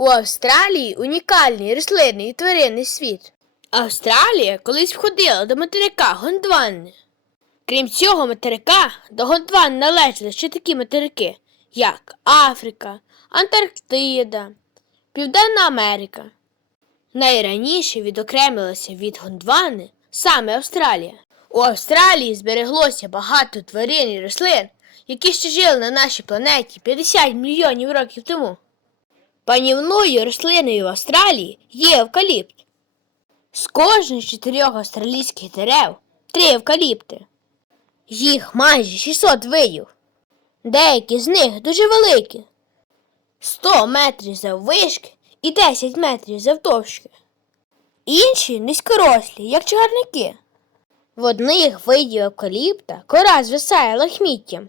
У Австралії унікальний рослинний і тваринний світ. Австралія колись входила до материка Гондвани. Крім цього материка, до Гондван належали ще такі материки, як Африка, Антарктида, Південна Америка. Найраніше відокремилася від Гондвани саме Австралія. У Австралії збереглося багато тварин і рослин, які ще жили на нашій планеті 50 мільйонів років тому. Панівною рослиною в Австралії є евкаліпт. З кожних чотирьох австралійських дерев три евкаліпти. Їх майже 600 видів. Деякі з них дуже великі 100 метрів заввишки і 10 метрів завтовшки. Інші низькорослі, як чагарники. В одних видів евкаліпта кора звисає лахміттям,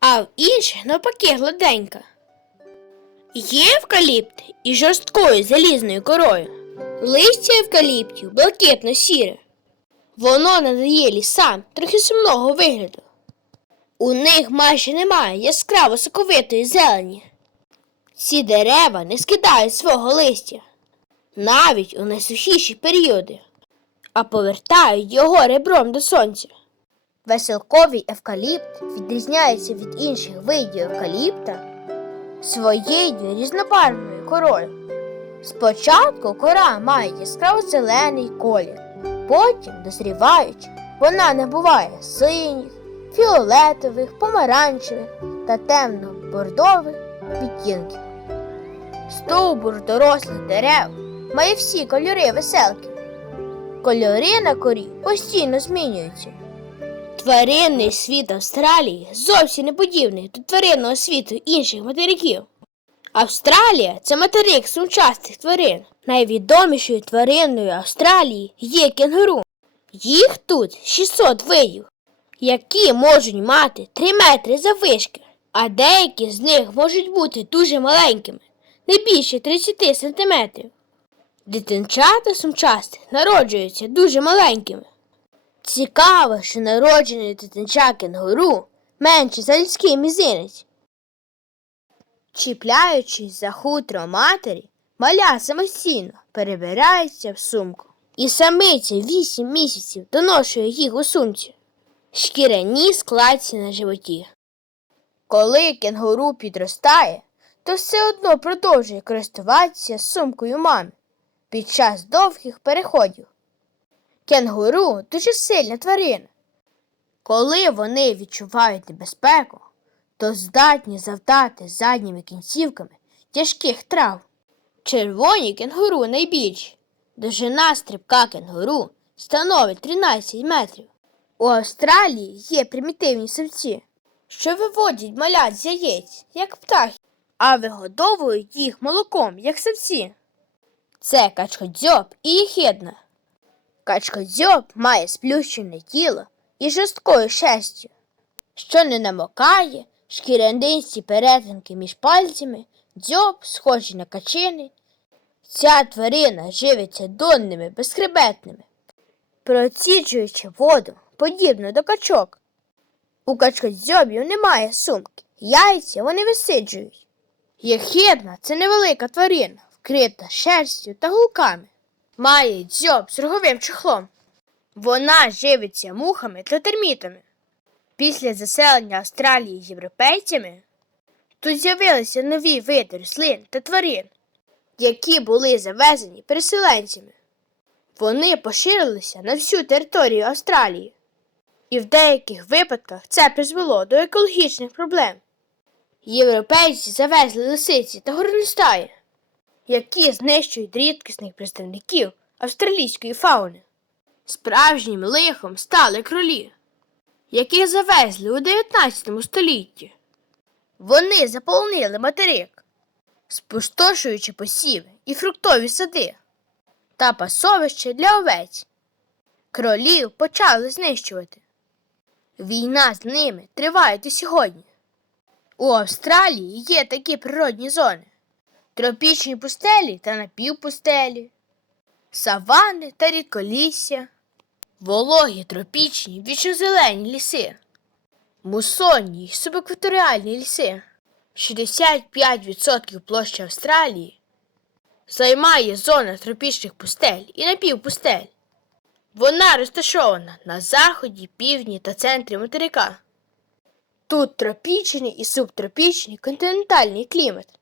а в інших навпаки гладенька. Є евкаліпти із жорсткою залізною корою. Листя евкаліптів блакитно-сіре. Воно надає лісам трохи сумного вигляду. У них майже немає яскраво соковитої зелені. Ці дерева не скидають свого листя навіть у найсухіші періоди, а повертають його ребром до сонця. Веселковий евкаліпт відрізняється від інших видів евкаліпта своєю різнобарвною корою. Спочатку кора має яскраво-зелений колір, потім, дозріваючи, вона набуває синіх, фіолетових, помаранчевих та темно-бордових відтінків. Стовбур дорослих дерев має всі кольори веселки. Кольори на корі постійно змінюються. Тваринний світ Австралії зовсім не подібний до тваринного світу інших материків. Австралія це материк сумчастих тварин. Найвідомішою твариною Австралії є кенгуру. Їх тут 600 видів, які можуть мати 3 метри заввишки, а деякі з них можуть бути дуже маленькими, не більше 30 сантиметрів. Дитинчата сумчастих народжуються дуже маленькими. Цікаво, що народжений дитинча кенгуру менше за людський мізинець. Чіпляючись за хутро матері, маля самостійно перебирається в сумку. І самиця вісім місяців доношує їх у сумці. Шкіряні складці на животі. Коли кенгуру підростає, то все одно продовжує користуватися сумкою мами під час довгих переходів. Кенгуру дуже сильна тварина. Коли вони відчувають небезпеку, то здатні завдати задніми кінцівками тяжких трав. Червоні кенгуру найбільші. Довжина стрибка кенгуру становить 13 метрів. У Австралії є примітивні самці, що виводять малят з яєць, як птахи, а вигодовують їх молоком, як самці. Це качкодзьоб і єхидна. Качкодзьоб має сплющене тіло і жорсткою шерстю, що не намокає, шкірянисті перетинки між пальцями, дзьоб, схожий на качини. Ця тварина живиться донними безхребетними, проціджуючи воду, подібно до качок. У качкодзьобів немає сумки, яйця вони висиджують. Єхидна це невелика тварина, вкрита шерстю та гулками. Має дзьоб з роговим чохлом. Вона живиться мухами та термітами. Після заселення Австралії європейцями тут з'явилися нові види рослин та тварин, які були завезені переселенцями. Вони поширилися на всю територію Австралії, і в деяких випадках це призвело до екологічних проблем. Європейці завезли лисиці та горностаї, які знищують рідкісних представників австралійської фауни. Справжнім лихом стали кролі, яких завезли у 19 столітті. Вони заполонили материк, спустошуючи посіви і фруктові сади та пасовище для овець. Кролів почали знищувати. Війна з ними триває до сьогодні. У Австралії є такі природні зони: тропічні пустелі та напівпустелі, савани та рідколісся, вологі тропічні вічнозелені ліси, мусонні й субекваторіальні ліси. 65% площі Австралії займає зона тропічних пустель і напівпустель. Вона розташована на заході, півдні та центрі материка. Тут тропічний і субтропічний континентальний клімат.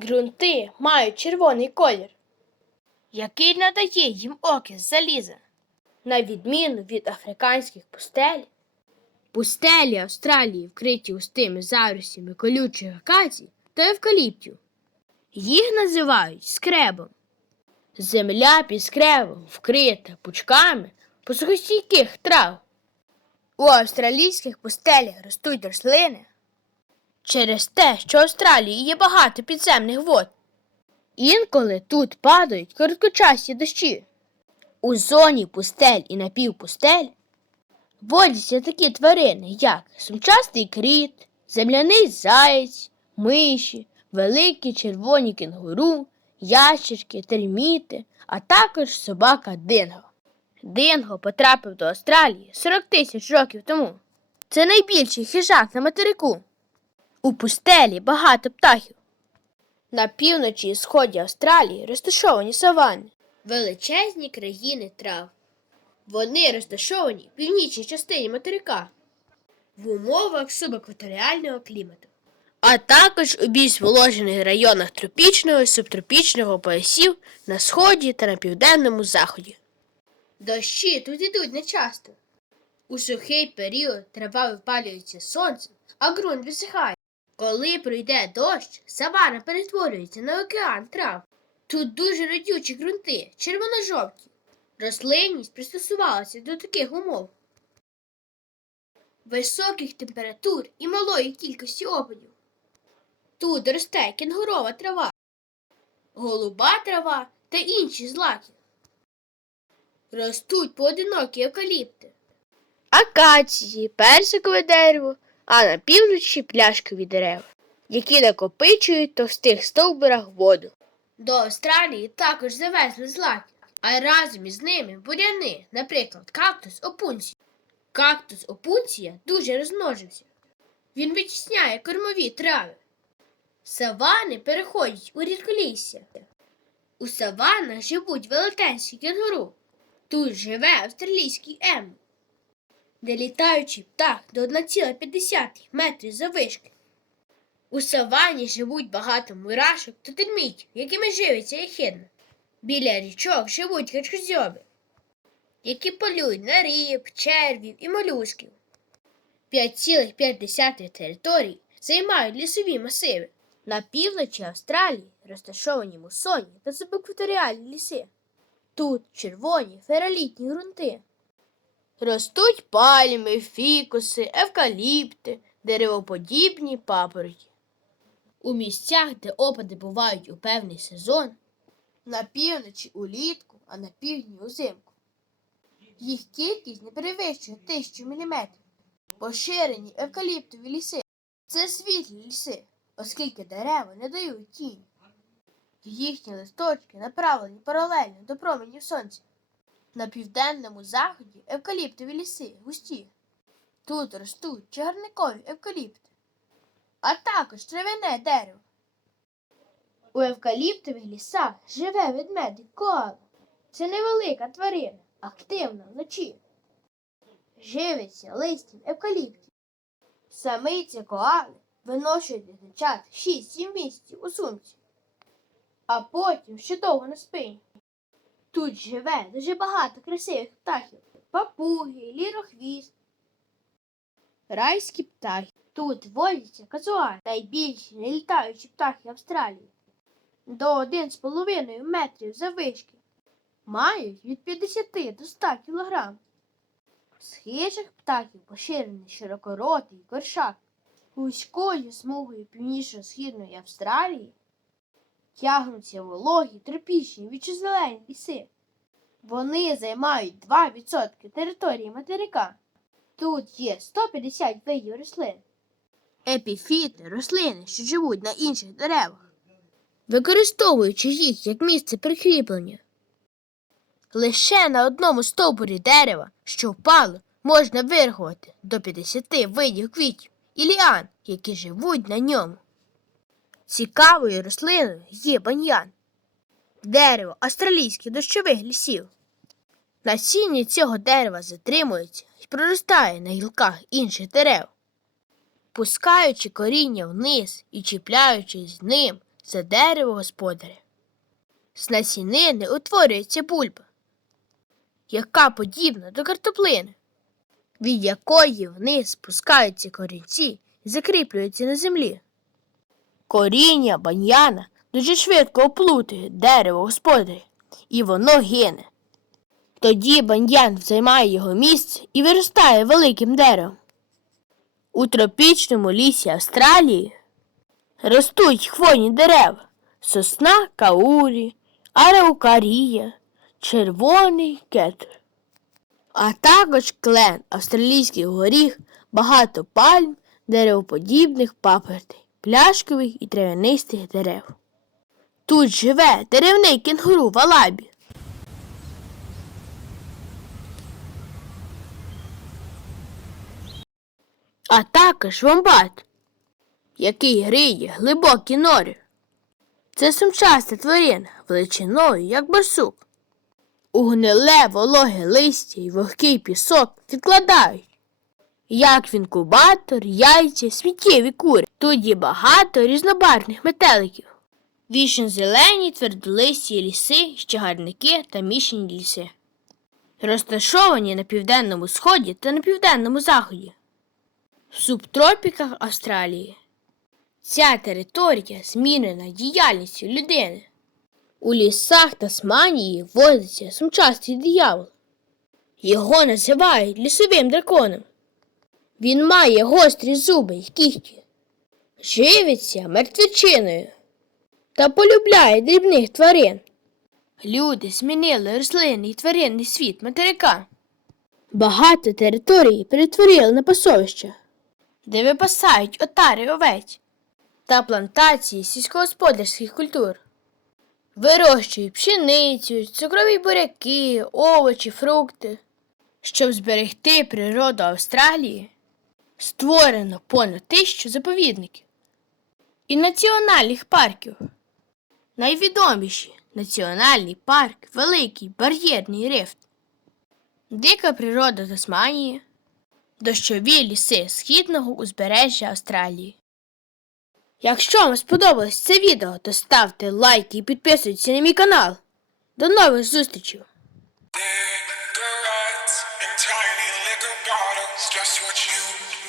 Ґрунти мають червоний колір, який надає їм окис заліза, на відміну від африканських пустель. Пустелі Австралії вкриті густими заросями колючих акацій та евкаліптів. Їх називають скребом. Земля під скребом вкрита пучками посухостійких трав. У австралійських пустелях ростуть рослини через те, що в Австралії є багато підземних вод. Інколи тут падають короткочасні дощі. У зоні пустель і напівпустель водяться такі тварини, як сумчастий кріт, земляний заєць, миші, великі червоні кенгуру, ящерки, терміти, а також собака Динго. Динго потрапив до Австралії 40 тисяч років тому. Це найбільший хижак на материку. У пустелі багато птахів. На півночі і сході Австралії розташовані савани, величезні країни трав. Вони розташовані в північній частині материка в умовах субекваторіального клімату, а також у більш зволожених районах тропічного і субтропічного поясів на сході та на південному заході. Дощі тут ідуть нечасто. У сухий період трава випалюється сонцем, а ґрунт висихає. Коли пройде дощ, савана перетворюється на океан трав. Тут дуже родючі ґрунти, червоно-жовті. Рослинність пристосувалася до таких умов. Високих температур і малої кількості опадів. Тут росте кенгурова трава, голуба трава та інші злаки. Ростуть поодинокі евкаліпти, акації, персикове дерево, а на півночі пляшкові дерева, які накопичують товстих стовбурах воду. До Австралії також завезли злаки, а разом із ними буряни, наприклад, кактус опунція. Кактус опунція дуже розмножився. Він витісняє кормові трави. Савани переходять у рідколісся. У саванах живуть велетенські кенгуру. Тут живе австралійський ему, де літаючий птах до 1,5 метрів заввишки. У савані живуть багато мурашок та термітів, якими живиться ехидна. Біля річок живуть качкозьоби, які полюють на риб, червів і молюсків. 5,5 територій займають лісові масиви. На півночі Австралії розташовані мусонні та субекваторіальні ліси. Тут червоні фералітні ґрунти. Ростуть пальми, фікуси, евкаліпти, деревоподібні папороті. У місцях, де опади бувають у певний сезон, на півночі улітку, а на півдні узимку. Їх кількість не перевищує тисячу міліметрів. Поширені евкаліптові ліси це світлі ліси, оскільки дерева не дають тінь. Їхні листочки направлені паралельно до променів сонця. На південному заході евкаліптові ліси густі. Тут ростуть чагарникові евкаліпти, а також травяне дерево. У евкаліптових лісах живе ведмедик коала. Це невелика тварина, активна вночі. Живиться листям евкаліптів. Самиця коали виношує дитинчат 6-7 місяців у сумці, а потім ще довго на спині. Тут живе дуже багато красивих птахів. Папуги, лірохвіст. Райські птахи. Тут водяться казуари, найбільші нелітаючі птахи Австралії. До 1,5 метрів заввишки. Мають від 50 до 100 кілограм. З хижих птахів поширений широкоротий коршак. Вузькою смугою північно-східної Австралії тягнуться вологі тропічні вічезелені ліси. Вони займають 2% території материка. Тут є 150 видів рослин. Епіфіти рослини, що живуть на інших деревах, використовуючи їх як місце прикріплення. Лише на одному стовбурі дерева, що впало, можна вирахувати до 50 видів квітів і ліан, які живуть на ньому. Цікавою рослиною є баньян. дерево австралійських дощових лісів. Насіння цього дерева затримується і проростає на гілках інших дерев, пускаючи коріння вниз і чіпляючись ним за дерево господаря. З насінини утворюється бульба, яка подібна до картоплини, від якої вниз спускаються корінці і закріплюються на землі. Коріння баньяна дуже швидко оплутує дерево господаря, і воно гине. Тоді баньян займає його місце і виростає великим деревом. У тропічному лісі Австралії ростуть хвойні дерева сосна каурі, араукарія, червоний кетр. А також клен австралійських горіх, багато пальм, деревоподібних папертей, пляшкових і трав'янистих дерев. Тут живе деревний кенгуру Алабі. А також вомбат, який гриє глибокі нори. Це сумчаста тварина величиною, як барсук. У гниле вологе листя й вогкий пісок відкладають. Як в інкубатор, яйця, сміттєві кури. Тут є багато різнобарвних метеликів. Вічно зелені твердолисті ліси, щагарники та мішані ліси. Розташовані на південному сході та на південному заході. В субтропіках Австралії. Ця територія змінена діяльністю людини. У лісах Тасманії водиться сумчастий диявол. Його називають лісовим драконом. Він має гострі зуби й кігті, живиться мертвечиною та полюбляє дрібних тварин. Люди змінили рослинний і тваринний світ материка. Багато територій перетворили на пасовища, де випасають отари овець та плантації сільськогосподарських культур. Вирощують пшеницю, цукрові буряки, овочі, фрукти. Щоб зберегти природу Австралії, створено понад тисячу заповідників і національних парків. Найвідоміші національний парк Великий бар'єрний рифт, Дика природа Тасманії, дощові ліси східного узбережжя Австралії. Якщо вам сподобалось це відео, то ставте лайки і підписуйтесь на мій канал. До нових зустрічей!